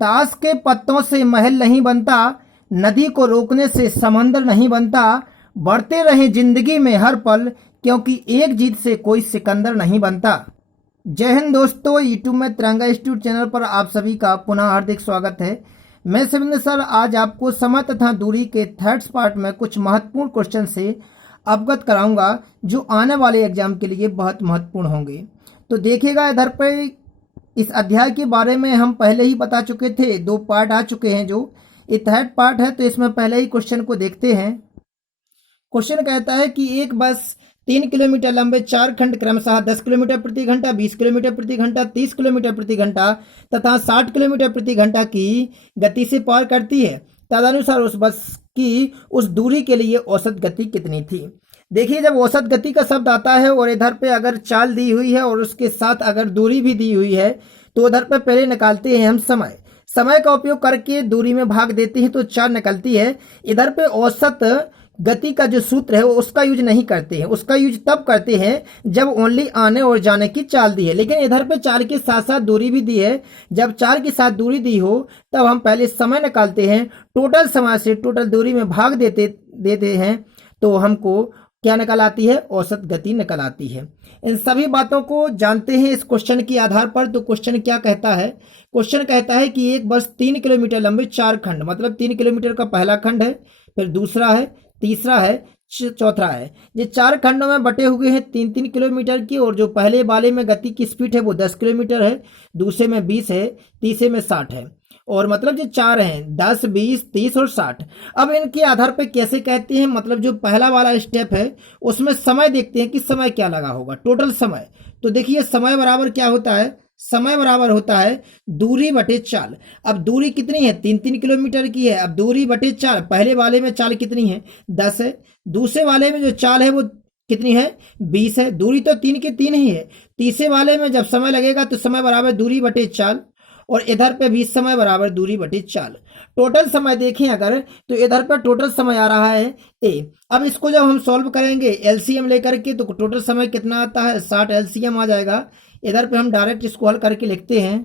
ताश के पत्तों से महल नहीं बनता, नदी को रोकने से समंदर नहीं बनता, बढ़ते रहे जिंदगी में हर पल, क्योंकि एक जीत से कोई सिकंदर नहीं बनता। जय हिंद दोस्तों, यूट्यूब में तिरंगा इंस्टीट्यूट चैनल पर आप सभी का पुनः हार्दिक स्वागत है। मैं शिवेंद्र सर आज आपको समय तथा दूरी के थर्ड पार्ट में कुछ महत्वपूर्ण क्वेश्चन से अवगत कराऊंगा जो आने वाले एग्जाम के लिए बहुत महत्वपूर्ण होंगे। तो देखिएगा, इधर पर इस अध्याय के बारे में हम पहले ही बता चुके थे, 2 पार्ट आ चुके हैं। जो ये थर्ड पार्ट है तो इसमें पहले ही क्वेश्चन को देखते हैं। क्वेश्चन कहता है कि एक बस 3 किलोमीटर लंबे 4 खंड क्रमशः 10 किलोमीटर प्रति घंटा, 20 किलोमीटर प्रति घंटा, 30 किलोमीटर प्रति घंटा तथा 60 किलोमीटर प्रति घंटा की गति से पार करती है। तदनुसार उस बस की उस दूरी के लिए औसत गति कितनी थी। देखिए, जब औसत गति का शब्द आता है और इधर पे अगर चाल दी हुई है और उसके साथ अगर दूरी भी दी हुई है तो उधर पे पहले निकालते हैं हम समय का उपयोग करके दूरी में भाग देते हैं तो 4 निकलती है। इधर पे औसत गति का जो सूत्र है वो उसका यूज नहीं करते हैं, उसका यूज तब करते हैं जब ओनली आने और जाने की चाल दी है। लेकिन इधर पे 4 के साथ साथ दूरी भी दी है। जब 4 के साथ दूरी दी हो तब हम पहले समय निकालते हैं, टोटल समय से टोटल दूरी में भाग देते हैं तो हमको क्या निकल आती है, औसत गति निकल आती है। इन सभी बातों को जानते हैं इस क्वेश्चन के आधार पर। तो क्वेश्चन क्या कहता है, क्वेश्चन कहता है कि एक बस 3 किलोमीटर लंबे 4 खंड, मतलब 3 किलोमीटर का पहला खंड है, फिर दूसरा है, तीसरा है, चौथा है। ये 4 खंडों में बटे हुए हैं 3-3 किलोमीटर की, और जो पहले वाले में गति की स्पीड है वो 10 किलोमीटर है, दूसरे में 20 है, तीसरे में 60 है। और मतलब जो 4 हैं 10, 20, 30 और 60। अब इनके आधार पर कैसे कहते हैं, मतलब जो पहला वाला स्टेप है उसमें समय देखते हैं कि समय क्या लगा होगा, टोटल समय। तो देखिए, समय बराबर क्या होता है, समय बराबर होता है दूरी बटे चाल। अब दूरी कितनी है, 3-3 किलोमीटर की है। अब दूरी बटे चाल, पहले वाले में चाल कितनी है, 10 है, दूसरे वाले में जो चाल है वो कितनी है, 20 है। दूरी तो 3 की 3 ही है। तीसरे वाले में जब समय लगेगा तो समय बराबर दूरी बटे चाल, और इधर पे 20 समय बराबर दूरी बटे चाल। टोटल समय देखें अगर तो इधर पर टोटल समय आ रहा है ए। अब इसको जब हम सॉल्व करेंगे एलसीएम लेकर के तो टोटल समय कितना आता है, 60 एलसीएम आ जाएगा। इधर पे हम डायरेक्ट इसको हल करके लिखते हैं।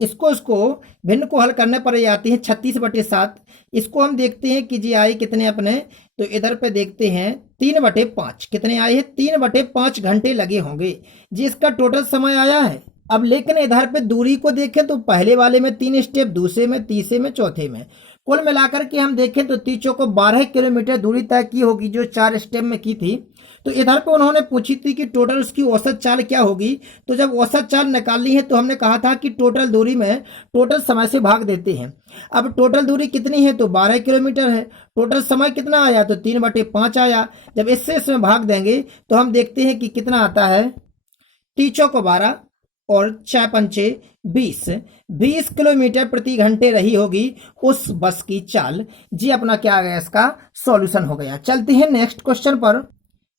इसको भिन्न को हल करने पर ये आती है 36/7। इसको हम देखते हैं कि जी आई कितने अपने, तो इधर पे देखते हैं 3/5 कितने आए हैं, 3/5 घंटे लगे होंगे जी, इसका टोटल समय आया है। अब लेकिन इधर पे दूरी को देखें तो पहले वाले में 3 स्टेप, दूसरे में, तीसरे में, चौथे में, कुल मिलाकर के हम देखें तो 30 को 12 किलोमीटर दूरी तय की होगी जो 4 स्टेप में की थी। तो इधर पे उन्होंने पूछी थी कि टोटल उसकी औसत चाल क्या होगी। तो जब औसत चाल निकालनी है तो हमने कहा था कि टोटल दूरी में टोटल समय से भाग देते हैं। अब टोटल दूरी कितनी है तो 12 किलोमीटर है, टोटल समय कितना आया तो 3/5 आया। जब इससे इसमें भाग देंगे तो हम देखते हैं कि कितना आता है, 30 को 12 और 4×5 20 किलोमीटर प्रति घंटे रही होगी उस बस की चाल जी। अपना क्या आ गया, इसका सॉल्यूशन हो गया। चलते हैं नेक्स्ट क्वेश्चन पर।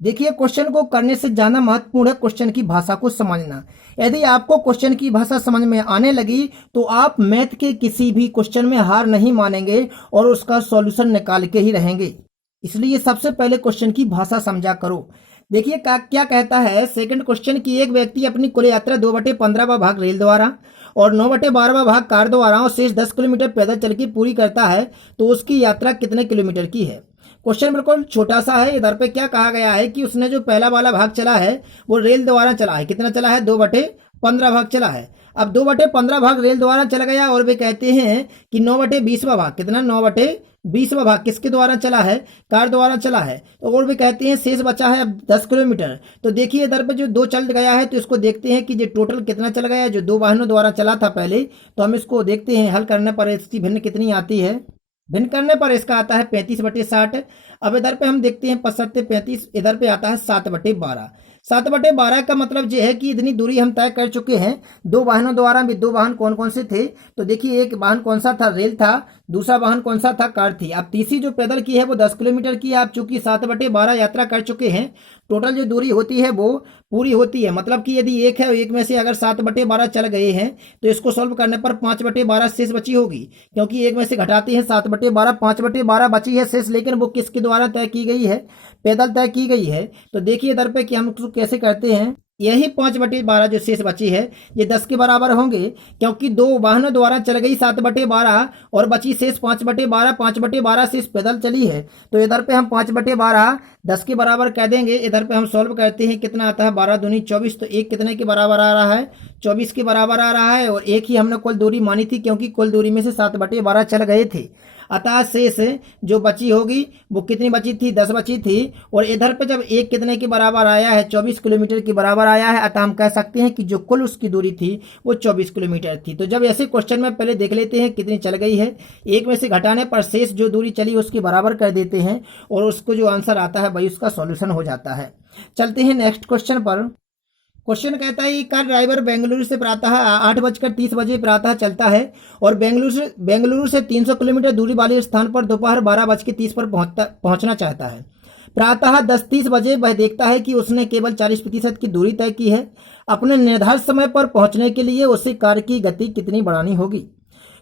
देखिए, क्वेश्चन को करने से ज्यादा महत्वपूर्ण है क्वेश्चन की भाषा को समझना। यदि आपको क्वेश्चन की भाषा समझ में आने लगी तो आप मैथ के किसी भी क्वेश्चन में हार नहीं मानेंगे और उसका सॉल्यूशन निकाल के ही रहेंगे। इसलिए सबसे पहले क्वेश्चन की भाषा समझा करो। देखिए क्या कहता है सेकंड क्वेश्चन की, एक व्यक्ति अपनी कुल यात्रा 2/15 भाग रेल द्वारा और 9/12 भाग कार द्वारा और शेष 10 किलोमीटर पैदल चल के पूरी करता है तो उसकी यात्रा कितने किलोमीटर की है। क्वेश्चन बिल्कुल छोटा सा है। इधर पे क्या कहा गया है कि उसने जो पहला वाला भाग चला है वो रेल द्वारा चला है, कितना चला है, 2/15 भाग चला है। अब 2/15 भाग रेल द्वारा चला गया, और वे कहते हैं कि 9/20 भाग, कितना, 9/20 भाग किसके द्वारा चला है, कार द्वारा चला है। तो और भी कहते हैं शेष बचा है अब 10 किलोमीटर। तो देखिए, इधर पे जो 2 चल गया है तो इसको देखते हैं कि ये टोटल कितना चल गया है, जो 2 वाहनों द्वारा चला था पहले। तो हम इसको देखते हैं, हल करने पर इसकी भिन्न कितनी आती है, भिन्न करने पर इसका आता है 35/60। अब इधर पे हम देखते हैं 35, इधर पे आता है 7/12। 7/12 का मतलब ये है कि इतनी दूरी हम तय कर चुके हैं 2 वाहनों द्वारा भी। 2 वाहन कौन कौन से थे तो देखिए, एक वाहन कौन सा था, रेल था, दूसरा वाहन कौन सा था, कार थी। अब तीसरी जो पैदल की है वो 10 किलोमीटर की है। आप चूंकि 7/12 यात्रा कर चुके हैं, टोटल जो दूरी होती है वो पूरी होती है। मतलब कि यदि एक है, एक में से अगर 7/12 चल गए हैं तो इसको सॉल्व करने पर 5/12 शेष बची होगी, क्योंकि एक में से घटाते हैं 7/12, 5/12 बची है शेष, लेकिन वो किसके द्वारा तय की गई है, पैदल तय की गई है। तो देखिए इधर पे कि हम उसको कैसे करते हैं, यही 5/12 जो शेष बची है ये 10 के बराबर होंगे, क्योंकि 2 वाहनों द्वारा चल गई 7/12 और बची शेष 5/12, 5/12 शेष पैदल चली है। तो इधर पे हम 5/12 10 के बराबर कह देंगे। इधर पे हम सॉल्व करते हैं, कितना आता है 12 दूनी 24, तो एक कितने के बराबर आ रहा है 24 के बराबर आ रहा है। और एक ही हमने कुल दूरी मानी थी, क्योंकि कुल दूरी में से 7/12 चल गए थे। अतः शेष जो बची होगी वो कितनी बची थी 10 बची थी। और इधर पे जब एक कितने के बराबर आया है 24 किलोमीटर के बराबर आया है, अतः हम कह सकते हैं कि जो कुल उसकी दूरी थी वो 24 किलोमीटर थी। तो जब ऐसे क्वेश्चन में पहले देख लेते हैं कितनी चल गई है, एक में से घटाने पर शेष जो दूरी चली उसके बराबर कर देते हैं और उसको जो आंसर आता है वही उसका सॉल्यूशन हो जाता है। चलते हैं नेक्स्ट क्वेश्चन पर। क्वेश्चन कहता है कि कार ड्राइवर बेंगलुरु से प्रातः 8:30 प्रातः चलता है और बेंगलुरु से 300 किलोमीटर दूरी वाले स्थान पर दोपहर 12:30 पर पहुंचना चाहता है। प्रातः 10:30 बजे वह देखता है कि उसने केवल 40% की दूरी तय की है। अपने निर्धारित समय पर पहुंचने के लिए उसे कार की गति कितनी बढ़ानी होगी।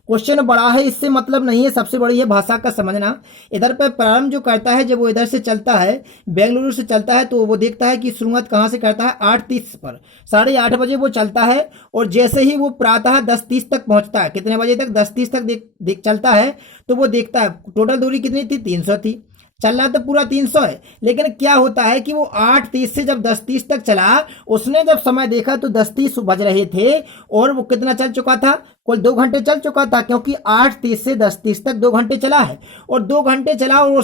क्वेश्चन बड़ा है, इससे मतलब नहीं है, सबसे बड़ी है भाषा का समझना। इधर पर प्रारंभ जो करता है, जब वो इधर से चलता है बेंगलुरु से चलता है, तो वो देखता है कि शुरुआत कहाँ से करता है 8:30 पर, 8:30 बजे वो चलता है। और जैसे ही वो प्रातः 10:30 तक पहुंचता है, कितने बजे तक 10:30 तक चलता है, तो वो देखता है टोटल दूरी कितनी थी 300 थी। चलना तो पूरा 300 है, लेकिन क्या होता है कि वो 8:30 से जब 10:30 तक चला, उसने जब समय देखा तो 10:30 बज रहे थे और वो कितना चल चुका था, कुल 2 घंटे चल चुका था, क्योंकि 8:30 से 10:30 तक 2 घंटे चला है। और 2 घंटे चला और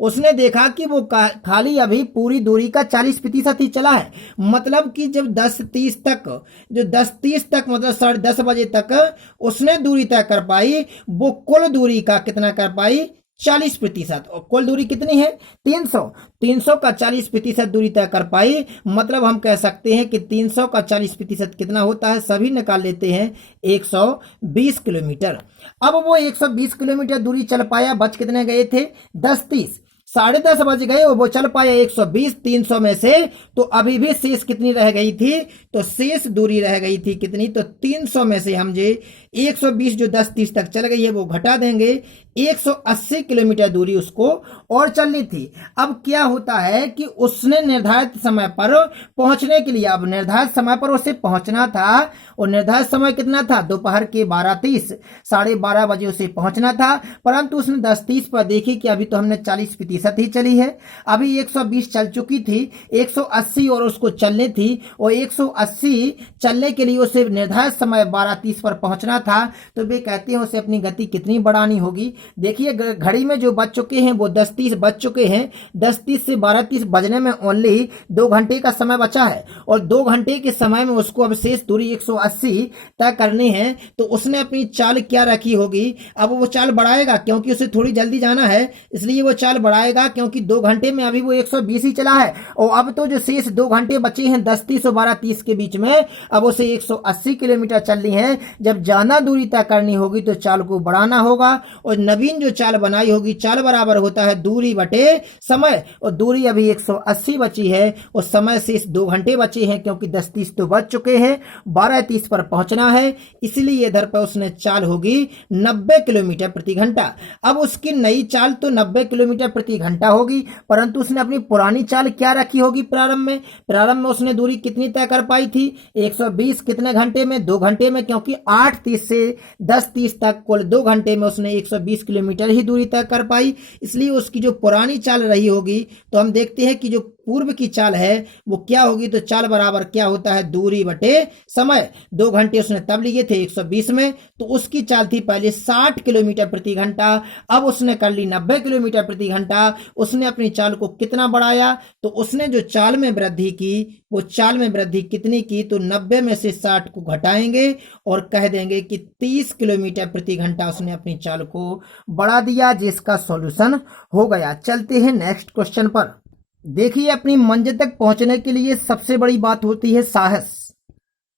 उसने देखा कि वो खाली अभी पूरी दूरी का 40% ही चला है। मतलब कि जब 10:30 तक मतलब 10:30 बजे तक उसने दूरी तय कर पाई, वो कुल दूरी का कितना कर पाई 40%। और कुल दूरी कितनी है 300 का 40% दूरी तय कर पाई। मतलब हम कह सकते हैं कि 300 का 40% कितना होता है, सभी निकाल लेते हैं 120 किलोमीटर। अब वो 120 किलोमीटर दूरी चल पाया, बच कितने गए थे 10:30, 10:30 बज गए और वो चल पाया 120 300 में से। तो अभी भी शेष कितनी रह गई थी, तो शेष दूरी रह गई थी कितनी, तो 300 में से हम जे 120 जो 10:30 तक चल गई है वो घटा देंगे, 180 किलोमीटर दूरी उसको और चलनी थी। अब क्या होता है कि उसने निर्धारित समय पर पहुंचने के लिए, अब निर्धारित समय पर उसे पहुंचना था और निर्धारित समय कितना था दोपहर के 12:30, 12:30 बजे उसे पहुंचना था। परंतु उसने 10:30 पर देखी कि अभी तो हमने 40% ही चली है, अभी 120 चल चुकी थी, 180 और उसको चलने थी। और 180 चलने के लिए उसे निर्धारित समय 12:30 पर पहुंचना था। तो वे कहते हैं उसे अपनी गति कितनी बढ़ानी होगी। देखिए घड़ी में जो बज चुके हैं वो 10:30 बज चुके हैं, 10:30 से 12:30 बजने में ओनली 2 घंटे का समय बचा है। और 2 घंटे के समय में उसको अब शेष दूरी 180 तय करनी है। तो उसने अपनी चाल क्या रखी होगी, अब वो चाल बढ़ाएगा क्योंकि उसे थोड़ी जल्दी जाना है, इसलिए वो चाल बढ़ाएगा, क्योंकि 2 घंटे में अभी वो 120 ही चला है। और अब तो जो शेष 2 घंटे बचे हैं 10:30 और 12:30 के बीच में, अब उसे 180 किलोमीटर चलनी है। जब ज्यादा दूरी तय करनी होगी तो चाल को बढ़ाना होगा। और नवीन जो चाल बनाई होगी, चाल बराबर होता है दूरी बटे समय, और दूरी अभी 180 बची है और समय शेष 2 घंटे बचे हैं, क्योंकि 10:30 तो बज चुके हैं, 12:30 पर पहुंचना है, इसलिए इधर पर उसने चाल होगी 90 किलोमीटर प्रति घंटा। अब उसकी नई चाल तो 90 किलोमीटर प्रति घंटा होगी, परंतु उसने अपनी पुरानी चाल क्या रखी होगी प्रारंभ में उसने दूरी कितनी तय कर पाई थी 120 कितने घंटे में 2 घंटे में, क्योंकि 8:30 से 10:30 तक कुल 2 घंटे में उसने 120 किलोमीटर ही दूरी तय कर पाई। इसलिए उसकी जो पुरानी चाल रही होगी, तो हम देखते हैं कि जो पूर्व की चाल है वो क्या होगी, तो चाल बराबर क्या होता है दूरी बटे समय। 2 घंटे उसने तब लिए थे 120 में, तो उसकी चाल थी पहले 60 किलोमीटर प्रति घंटा, अब उसने कर ली 90 किलोमीटर प्रति घंटा। उसने अपनी चाल को कितना बढ़ाया, तो उसने जो चाल में वृद्धि की वो चाल में वृद्धि कितनी की, तो 90 में से 60 को घटाएंगे और कह देंगे कि 30 किलोमीटर प्रति घंटा उसने अपनी चाल को बढ़ा दिया, जिसका सॉल्यूशन हो गया। चलते हैं नेक्स्ट क्वेश्चन पर। देखिए अपनी मंजिल तक पहुंचने के लिए सबसे बड़ी बात होती है साहस।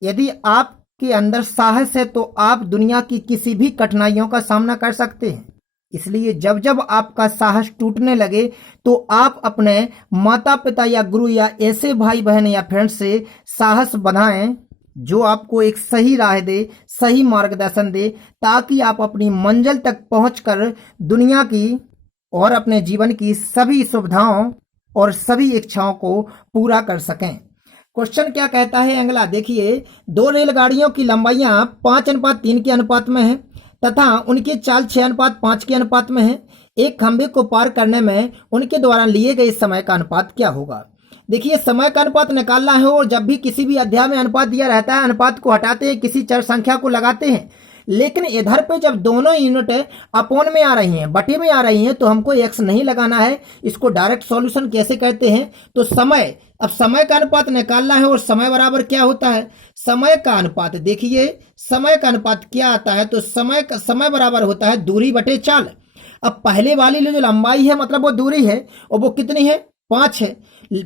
यदि आपके अंदर साहस है तो आप दुनिया की किसी भी कठिनाइयों का सामना कर सकते हैं। इसलिए जब जब आपका साहस टूटने लगे तो आप अपने माता पिता या गुरु या ऐसे भाई बहन या फ्रेंड से साहस बढ़ाएं जो आपको एक सही राह दे, सही मार्गदर्शन दे, ताकि आप अपनी मंजिल तक पहुंचकर दुनिया की और अपने जीवन की सभी सुविधाओं और सभी इच्छाओं को पूरा कर सकें। क्वेश्चन क्या कहता है अगला देखिए, दो रेलगाड़ियों की लंबाइयां 5:3 के अनुपात में है तथा उनकी चाल 6:5 के अनुपात में है। एक खंभे को पार करने में उनके द्वारा लिए गए समय का अनुपात क्या होगा। देखिए, समय का अनुपात निकालना है और जब भी किसी भी अध्याय में अनुपात दिया रहता है, अनुपात को हटाते हैं, किसी चर संख्या को लगाते हैं। लेकिन इधर पे जब दोनों यूनिट अपॉन में आ रही हैं, बटे में आ रही हैं, तो हमको एक्स नहीं लगाना है। इसको डायरेक्ट सॉल्यूशन कैसे करते हैं, तो समय, अब समय का अनुपात निकालना है और समय बराबर क्या होता है, समय का अनुपात। देखिए समय का अनुपात क्या आता है, तो समय बराबर होता है दूरी बटे चाल। अब पहले वाली जो लंबाई है मतलब वो दूरी है और वो कितनी है, 5 है।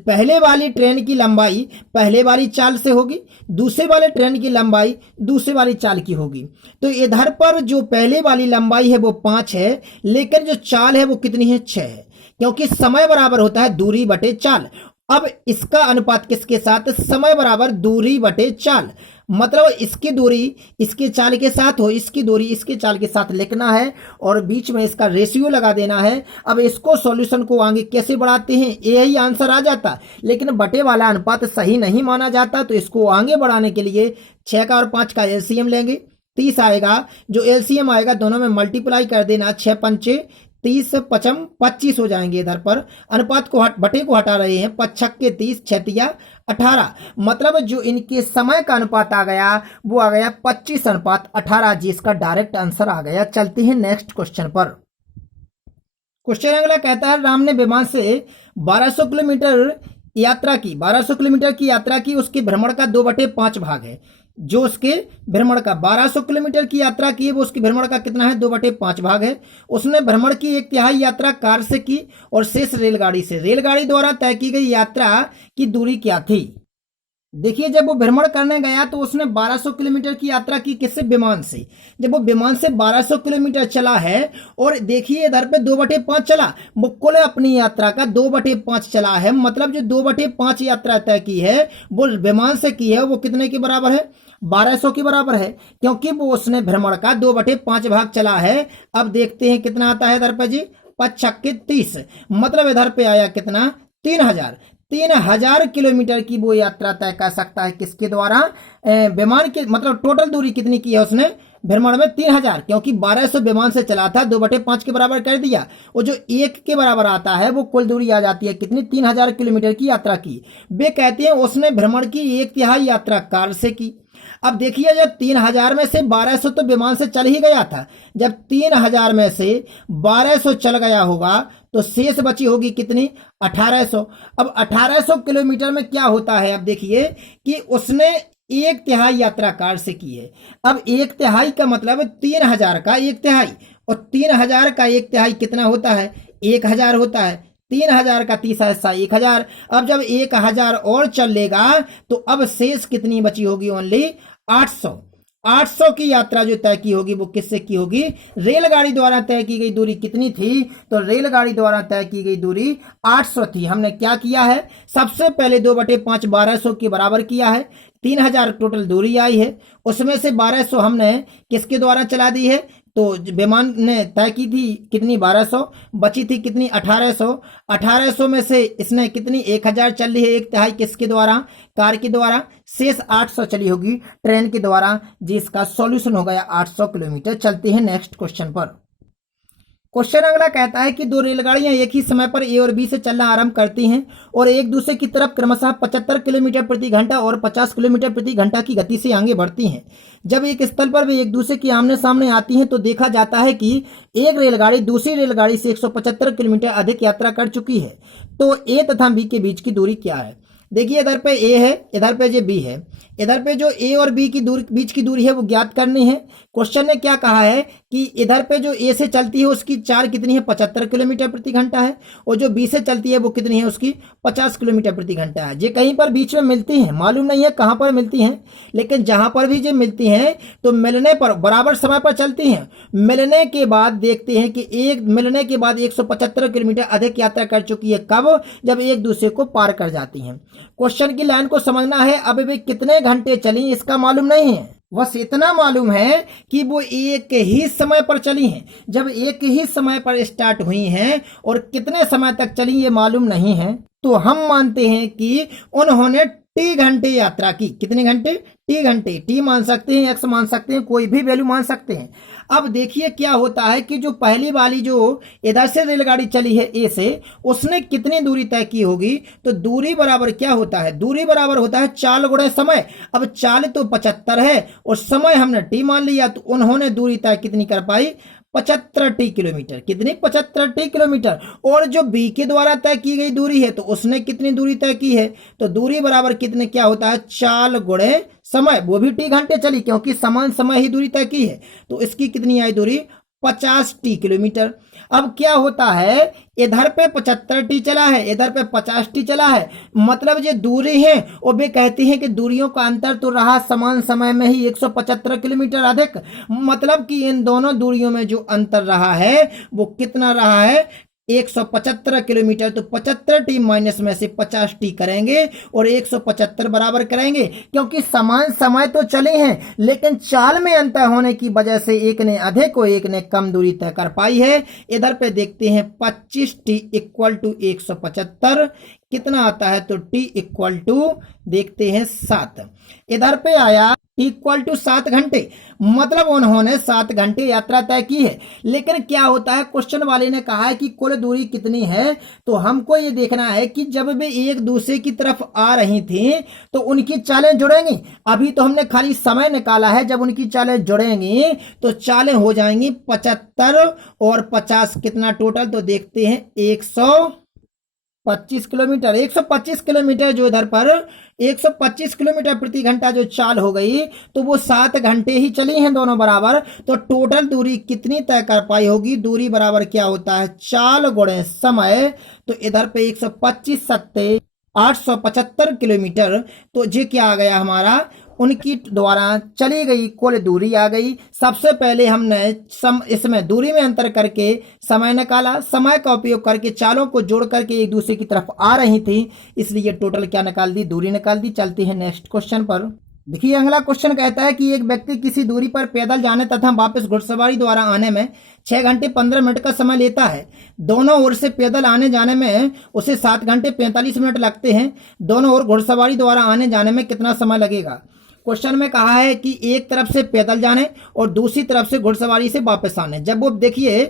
पहले वाली ट्रेन की लंबाई पहले वाली चाल से होगी, दूसरे वाले ट्रेन की लंबाई दूसरे वाली चाल की होगी। तो इधर पर जो पहले वाली लंबाई है वो 5 है, लेकिन जो चाल है वो कितनी है, 6 है, क्योंकि समय बराबर होता है दूरी बटे चाल। अब इसका अनुपात किसके साथ, समय बराबर दूरी बटे चाल, मतलब इसकी दूरी इसके चाल के साथ हो, इसकी दूरी इसके चाल के साथ लिखना है और बीच में इसका रेशियो लगा देना है। अब इसको सॉल्यूशन को आगे कैसे बढ़ाते हैं, यही आंसर आ जाता, लेकिन बटे वाला अनुपात सही नहीं माना जाता। तो इसको आगे बढ़ाने के लिए 6 का और 5 का एलसीएम लेंगे, 30 आएगा। जो एलसीएम आएगा दोनों में मल्टीप्लाई कर देना, 6 पंचे 30, 5 25 हो जाएंगे। इधर पर अनुपात को बटे को हटा रहे हैं, 5 छक्के 30, 6 18, मतलब जो इनके समय का अनुपात आ गया वो आ गया 25:18, जिसका डायरेक्ट आंसर आ गया। चलते हैं नेक्स्ट क्वेश्चन पर। क्वेश्चन अगला कहता है, राम ने विमान से 1200 किलोमीटर यात्रा की, 1200 किलोमीटर की यात्रा की, उसके भ्रमण का 2/5 भाग है। जो उसके भ्रमण का 1200 किलोमीटर की यात्रा की है वो उसके भ्रमण का कितना है, 2/5 भाग है। उसने भ्रमण की 1/3 यात्रा कार से की और शेष रेलगाड़ी से। रेलगाड़ी द्वारा तय की गई यात्रा की दूरी क्या थी। देखिए, जब वो भ्रमण करने गया तो उसने 1200 किलोमीटर की यात्रा की, किससे, विमान से। जब वो विमान से 1200 किलोमीटर चला है और देखिए इधर पे 2/5 चला, वो कुल अपनी यात्रा का 2/5 चला है, मतलब जो 2/5 यात्रा तय की है वो विमान से की है, वो कितने के बराबर है, 1200 के बराबर है, क्योंकि वो उसने भ्रमण का 2/5 भाग चला है। अब देखते हैं कितना आता है इधर पे जी, 5 छक्के 30, मतलब इधर पे आया कितना, 3000 किलोमीटर की वो यात्रा तय कर सकता है, किसके द्वारा, विमान के, मतलब टोटल दूरी कितनी की है उसने भ्रमण में, 3000, क्योंकि 1200 विमान से चला था, 2/5 के बराबर कर दिया, वो जो 1 के बराबर आता है वो कुल दूरी आ जाती है कितनी, 3000 किलोमीटर की यात्रा की। वे कहते हैं उसने भ्रमण की 1/3 यात्रा कार से की। अब देखिए, जब 3000 में से 1200 तो विमान से चल ही गया था, जब 3000 में से 1200 चल गया होगा तो शेष बची होगी कितनी, 1800। अब 1800 किलोमीटर में क्या होता है, अब देखिए कि उसने 1/3 यात्रा कार से की है। अब 1/3 का मतलब 3000 का 1/3, और 3000 का 1/3 कितना होता है, 1000 होता है। 3000 का 30 हिस्सा 1000। अब जब 1000 और चल लेगा तो अब शेष कितनी बची होगी, ओनली 800। 800 की यात्रा जो तय की होगी वो किससे की होगी, रेलगाड़ी द्वारा तय की गई दूरी कितनी थी, तो रेलगाड़ी द्वारा तय की गई दूरी 800 थी। हमने क्या किया है, सबसे पहले 2/5 1200 के बराबर किया है, 3000 टोटल दूरी आई है, उसमें से 1200 हमने किसके द्वारा चला दी है, तो विमान ने तय की थी कितनी, 1200, बची थी कितनी, 1800। 1800 में से इसने कितनी, 1000 चल रही है, 1/3 किसके द्वारा, कार के द्वारा, शेष 800 चली होगी ट्रेन के द्वारा, जिसका सॉल्यूशन हो गया 800 किलोमीटर। चलते हैं नेक्स्ट क्वेश्चन पर। क्वेश्चन अगला कहता है कि दो रेलगाड़ियां एक ही समय पर ए और बी से चलना आरंभ करती हैं और एक दूसरे की तरफ क्रमशः 75 किलोमीटर प्रति घंटा और 50 किलोमीटर प्रति घंटा की गति से आगे बढ़ती हैं। जब एक स्थल पर वे एक दूसरे के आमने सामने आती हैं तो देखा जाता है कि एक रेलगाड़ी दूसरी रेलगाड़ी से 175 किलोमीटर अधिक यात्रा कर चुकी है। तो ए तथा बी के बीच की दूरी क्या है। देखिए, इधर पे ए है, इधर पे जो बी है, इधर पे जो ए और बी की दूरी, बीच की दूरी है वो ज्ञात करनी है। क्वेश्चन ने क्या कहा है कि इधर पे जो ए से चलती है उसकी चाल कितनी है, 75 किलोमीटर प्रति घंटा है, और जो बी से चलती है वो कितनी है, उसकी 50 किलोमीटर प्रति घंटा है। ये कहीं पर बीच में मिलती हैं, मालूम नहीं है कहां पर मिलती हैं, लेकिन जहां पर भी जो मिलती हैं तो मिलने पर बराबर समय पर चलती हैं। मिलने के बाद देखते हैं कि मिलने के बाद 175 किलोमीटर अधिक यात्रा कर चुकी है, कब, जब एक दूसरे को पार कर जाती हैं। क्वेश्चन की लाइन को समझना है, अब वे कितने घंटे चली इसका मालूम नहीं है, बस इतना मालूम है कि वो एक ही समय पर चली हैं। जब एक ही समय पर स्टार्ट हुई हैं और कितने समय तक चली ये मालूम नहीं है, तो हम मानते हैं कि उन्होंने टी घंटे यात्रा की। कितने घंटे? टी घंटे। टी मान सकते हैं, एक्स मान सकते हैं, कोई भी वैल्यू मान सकते हैं। अब देखिए क्या होता है कि जो पहली वाली जो इधर से रेलगाड़ी चली है ए से, उसने कितनी दूरी तय की होगी? तो दूरी बराबर क्या होता है? दूरी बराबर होता है चाल गुणे समय। अब चाल तो 75 है और समय हमने टी मान लिया, तो उन्होंने दूरी तय कितनी कर पाई? 75 टी किलोमीटर। कितनी? 75 टी किलोमीटर। और जो बी के द्वारा तय की गई दूरी है, तो उसने कितनी दूरी तय की है? तो दूरी बराबर कितने क्या होता है? चाल गुणे समय। वो भी टी घंटे चली क्योंकि समान समय ही दूरी तय की है, तो इसकी कितनी आई दूरी? 50 टी किलोमीटर। अब क्या होता है, इधर पे 75 टी चला है, इधर पे 50 टी चला है, मतलब जो दूरी है वो वे कहती है कि दूरियों का अंतर तो रहा समान समय में ही 175 किलोमीटर अधिक। मतलब कि इन दोनों दूरियों में जो अंतर रहा है वो कितना रहा है? 175 किलोमीटर। तो 75 टी माइनस में से 50 टी करेंगे और 175 बराबर करेंगे, क्योंकि समान समय तो चले हैं लेकिन चाल में अंतर होने की वजह से एक ने अधिक और एक ने कम दूरी तय कर पाई है। इधर पे देखते हैं 25 टी इक्वल टू 175 कितना आता है? तो टी इक्वल टू देखते हैं 7। इधर पे आया इक्वल टू 7 घंटे, मतलब उन्होंने 7 घंटे यात्रा तय की है। लेकिन क्या होता है, क्वेश्चन वाले ने कहा है कि कुल दूरी कितनी है, तो हमको ये देखना है कि जब वे एक दूसरे की तरफ आ रही थी तो उनकी चालें जुड़ेंगी। अभी तो हमने खाली समय निकाला है, जब उनकी चालें जुड़ेंगी तो चालें हो जाएंगी 75 और 50 कितना टोटल? तो देखते हैं 125 किलोमीटर। 125 किलोमीटर जो इधर पर 125 किलोमीटर प्रति घंटा जो चाल हो गई, तो वो 7 घंटे ही चली हैं दोनों बराबर। तो टोटल दूरी कितनी तय कर पाई होगी? दूरी बराबर क्या होता है? चाल गुणे समय। तो इधर पे 125 सत्ते 875 किलोमीटर। तो ये क्या आ गया हमारा? उनकी द्वारा चली गई कुल दूरी आ गई। सबसे पहले हमने इसमें दूरी में अंतर करके समय निकाला, समय का उपयोग करके चालों को जोड़ करके एक दूसरे की तरफ आ रही थी, इसलिए टोटल क्या निकाल दी? दूरी निकाल दी। चलते हैं नेक्स्ट क्वेश्चन पर। देखिए अगला क्वेश्चन कहता है कि एक व्यक्ति किसी दूरी पर पैदल जाने तथा वापस घुड़सवारी द्वारा आने में 6 घंटे 15 मिनट का समय लेता है। दोनों ओर से पैदल आने जाने में उसे 7 घंटे 45 मिनट लगते हैं। दोनों ओर घुड़सवारी द्वारा आने जाने में कितना समय लगेगा? क्वेश्चन में कहा है कि एक तरफ से पैदल जाने और दूसरी तरफ से घुड़सवारी से वापस आने। जब वो देखिए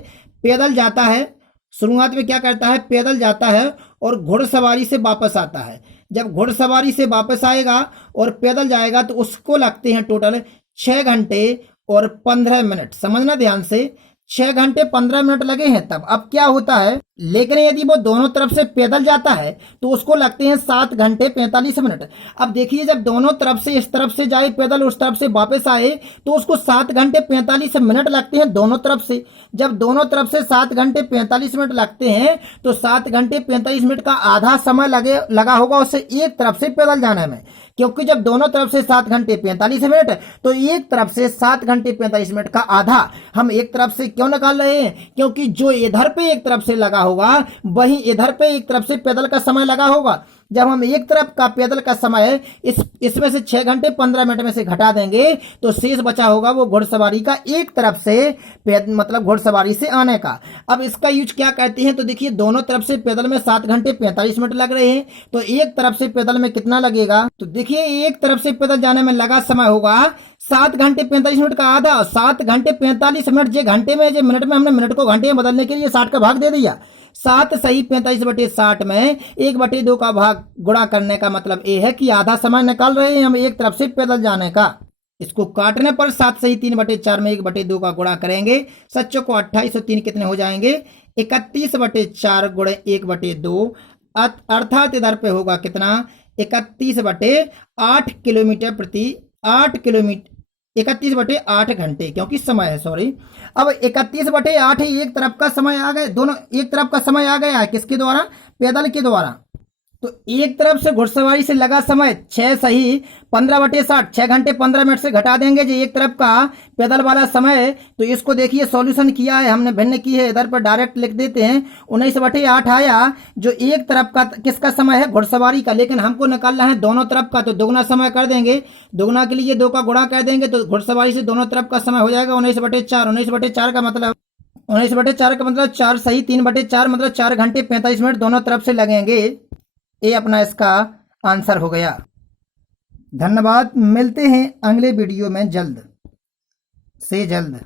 पैदल जाता है, शुरुआत में क्या करता है? पैदल जाता है और घुड़सवारी से वापस आता है। जब घुड़सवारी से वापस आएगा और पैदल जाएगा तो उसको लगते हैं टोटल 6 घंटे और 15 मिनट। समझना ध्यान से, 6 घंटे 15 मिनट लगे हैं तब। अब क्या होता है, लेकिन यदि वो दोनों तरफ से पैदल जाता है तो उसको लगते हैं 7 घंटे 45 मिनट। अब देखिए जब दोनों तरफ से, इस तरफ से जाए पैदल, उस तरफ से वापस आए, तो उसको 7 घंटे 45 मिनट लगते हैं दोनों तरफ से। जब दोनों तरफ से 7 घंटे 45 मिनट लगते हैं तो 7 घंटे 45 मिनट का आधा समय लगा होगा उसे एक तरफ से पैदल जाने में, क्योंकि जब दोनों तरफ से 7 घंटे 45 मिनट, तो एक तरफ से 7 घंटे 45 मिनट का आधा हम एक तरफ से क्यों निकाल रहे हैं? क्योंकि जो इधर पे एक तरफ से लगा होगा वही इधर पे एक तरफ से पैदल का समय लगा होगा। जब हम एक तरफ का पैदल का समय इसमें से 6 घंटे 15 मिनट में से घटा देंगे तो शेष बचा होगा वो घुड़सवारी का एक तरफ से मतलब घुड़सवारी से आने का। अब इसका यूज क्या कहते हैं? तो देखिए दोनों तरफ से पैदल में 7 घंटे 45 मिनट लग रहे हैं, तो एक तरफ से पैदल में कितना लगेगा? तो देखिए एक तरफ से पैदल जाने में लगा समय होगा 7 घंटे 45 मिनट का आधा। 7 घंटे 45 मिनट, जे घंटे में जे मिनट में, हमने मिनट को घंटे में बदलने के लिए 60 का भाग दे दिया। 7 सही 45/60 में 1/2 का भाग गुणा करने का मतलब ये है कि आधा समय निकाल रहे हैं हम एक तरफ से पैदल जाने का। इसको काटने पर 7 सही 3/4 में 1/2 का गुणा करेंगे, सच्चों को 28 और 3 कितने हो जाएंगे? 31/4 गुणे 1/2, अर्थात इधर पे होगा कितना? 31/8 किलोमीटर प्रति 8 किलोमीटर 31/8 घंटे, क्योंकि समय है, सॉरी। अब 31/8 ही एक तरफ का समय आ गया, दोनों एक तरफ का समय आ गया है किसके द्वारा? पैदल के द्वारा। तो एक तरफ से घुड़सवारी से लगा समय 6 सही 15/60, 6 घंटे 15 मिनट से घटा देंगे जो एक तरफ का पैदल वाला समय। तो इसको देखिए सॉल्यूशन किया है हमने, भिन्न की है, इधर पर डायरेक्ट लिख देते हैं। 19/8 आया जो एक तरफ का किसका समय है? घुड़सवारी का, लेकिन हमको निकालना है दोनों तरफ का, तो दोगुना समय कर देंगे। दोगुना के लिए 2 का गुणा कर देंगे तो घुड़सवारी से दोनों तरफ का समय हो जाएगा 19/4। 19/4 का मतलब 4 सही 3/4 मतलब 4 घंटे 45 मिनट दोनों तरफ से लगेंगे। ये अपना इसका आंसर हो गया। धन्यवाद। मिलते हैं अगले वीडियो में जल्द से जल्द।